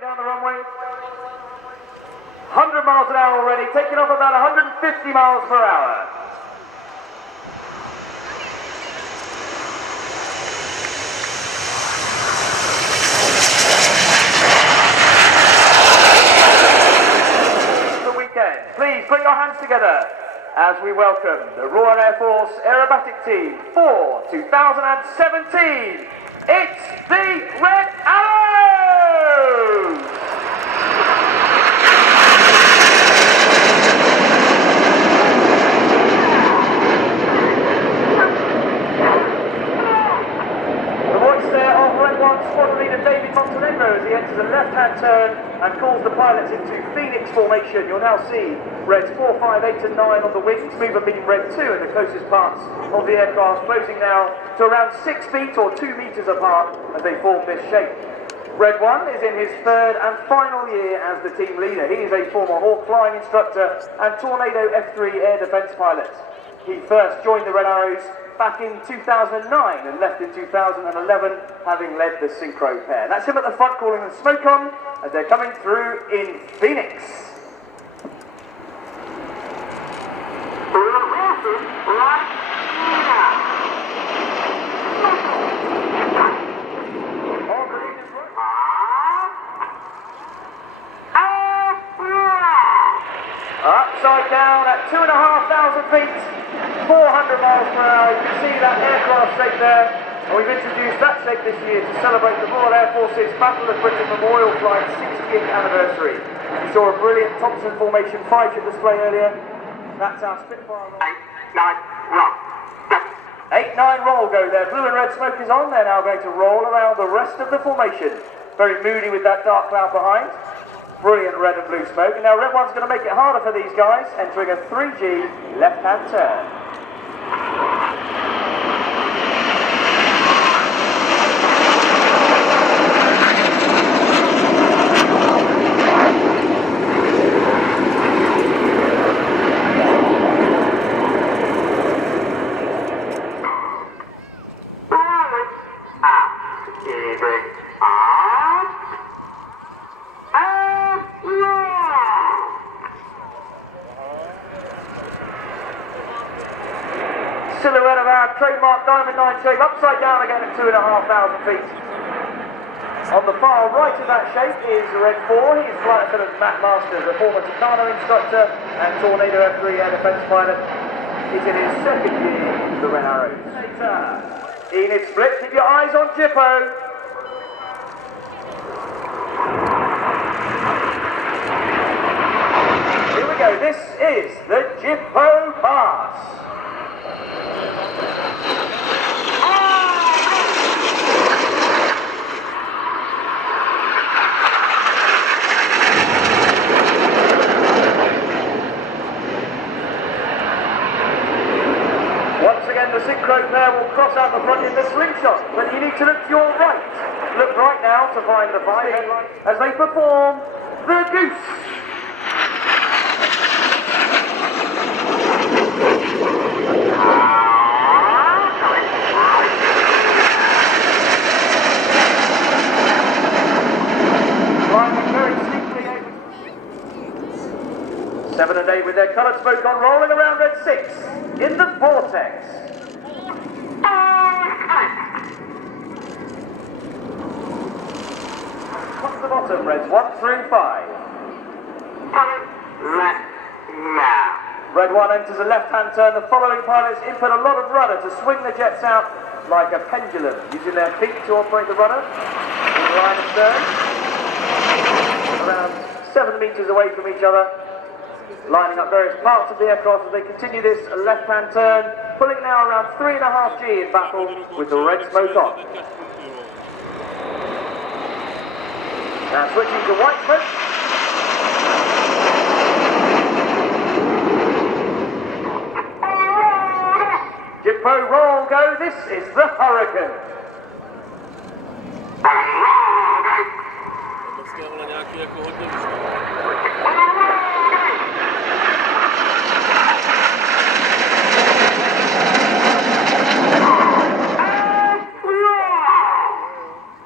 down the runway. 100 miles an hour already, taking off about 150 miles per hour. The weekend. Please put your hands together as we welcome the Royal Air Force Aerobatic Team for 2017. It's the Red Arrows! The voice there of Red 1 Squadron Leader David Montenegro as he enters a left-hand turn and calls the pilots into Phoenix formation. You'll now see Reds 4, 5, 8 and 9 on the wings, movement being Red 2 in the closest parts of the aircraft, closing now to around 6 feet or 2 meters apart as they form this shape. Red 1 is in his third and final year as the team leader. He is a former Hawk flying instructor and Tornado F3 air defense pilot. He first joined the Red Arrows back in 2009 and left in 2011, having led the synchro pair. That's him at the front calling the smoke on as they're coming through in Phoenix. Upside down at 2,500 feet, 400 miles per hour. You can see that aircraft shape there. And we've introduced that shape this year to celebrate the Royal Air Force's Battle of Britain Memorial Flight 60th anniversary. You saw a brilliant Thompson formation 5-ship display earlier. That's our Spitfire roll. 8, 9, roll. 8, 9, roll go there. Blue and red smoke is on. They're now going to roll around the rest of the formation. Very moody with that dark cloud behind. Brilliant red and blue smoke. And now Red 1's going to make it harder for these guys, entering a 3G left-hand turn. Silhouette of our trademark Diamond 9 shape, upside down again at 2,500 feet. On the far right of that shape is Red 4. He is Flight Attendant Matt Masters, a former Takano instructor and Tornado F3 air defense pilot. He's in his second year with the Red Arrows. Enid Split, keep your eyes on Jippo. Here we go, this is the Jippo pass. The synchro pair will cross out the front in the slingshot, but you need to look to your right. Look right now to find the 5 headlights as they perform the Goose. Climbing very steeply over. 7 and 8 with their coloured smoke on, rolling around Red 6 in the vortex. Top to the bottom, Reds 1 through 5. Red 1 enters a left-hand turn. The following pilots input a lot of rudder to swing the jets out like a pendulum, using their feet to operate the rudder. In line of stern, around 7 meters away from each other, lining up various parts of the aircraft as they continue this left-hand turn, pulling now around 3.5 G in battle with the red smoke on. Now switching to white smoke. Jippo roll go, this is the Hurricane.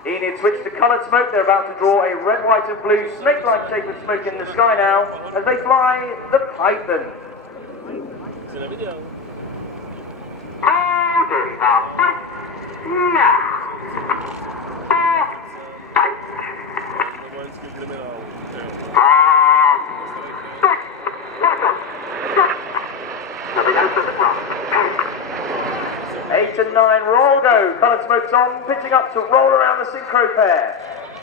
Enid switch to coloured smoke. They're about to draw a red, white and blue snake-like shape of smoke in the sky now as they fly the Python. Eight and 9 roll go, coloured smoke's on, pitching up to roll around the synchro pair.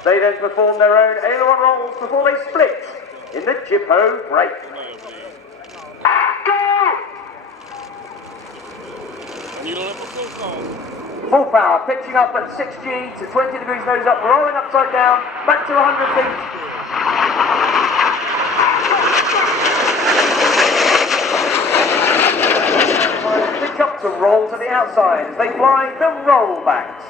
They then perform their own aileron rolls before they split in the Jippo break. Full power, pitching up at 6G to 20 degrees nose up, rolling upside down, back to 100 feet. Pitch up to roll to the outside as they fly the rollbacks.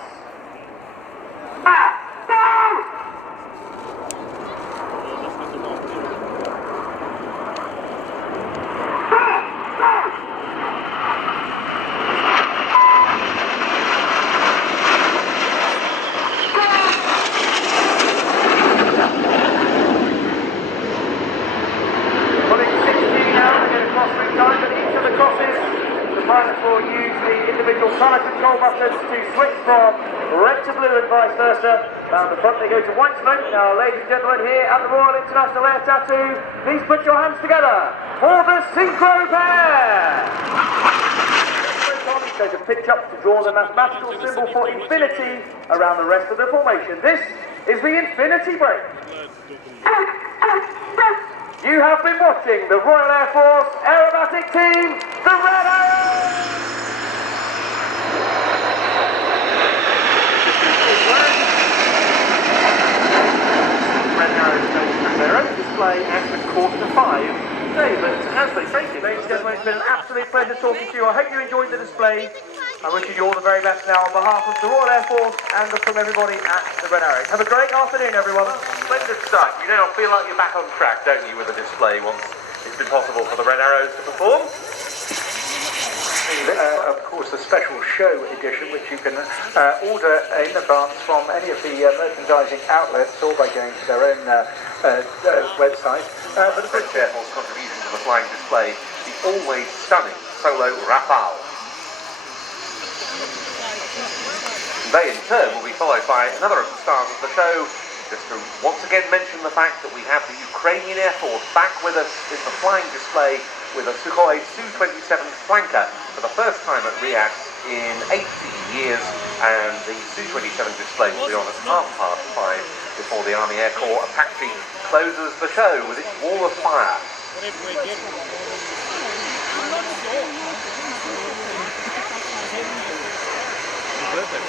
Pilots will use the individual colour control buttons to switch from red to blue and vice versa. Down the front they go to white smoke. Now, ladies and gentlemen, here at the Royal International Air Tattoo, please put your hands together for the synchro pair. So to pitch up to draw the mathematical symbol for infinity around the rest of the formation. This is the infinity break. You have been watching the Royal Air Force Aerobatic team, the Red Arrows! Red Arrows going through their own display at 5:15 today, but as they say, ladies and gentlemen, it's been an absolute pleasure talking to you. I hope you enjoyed the display. I wish you all the very best now on behalf of the Royal Air Force and from everybody at the Red Arrows. Have a great afternoon, everyone. Splendid stuff. You now feel like you're back on track, don't you, with the display once it's been possible for the Red Arrows to perform? Of course, the special show edition, which you can order in advance from any of the merchandising outlets or by going to their own website. But the British Air Force contribution to the flying display, the always stunning solo Rafale. They in turn will be followed by another of the stars of the show, just to once again mention the fact that we have the Ukrainian Air Force back with us in the flying display with a Sukhoi Su-27 flanker for the first time at RIAT in 18 years, and the Su-27 display will be on at 5:30 before the Army Air Corps Apache closes the show with its wall of fire. Perfect.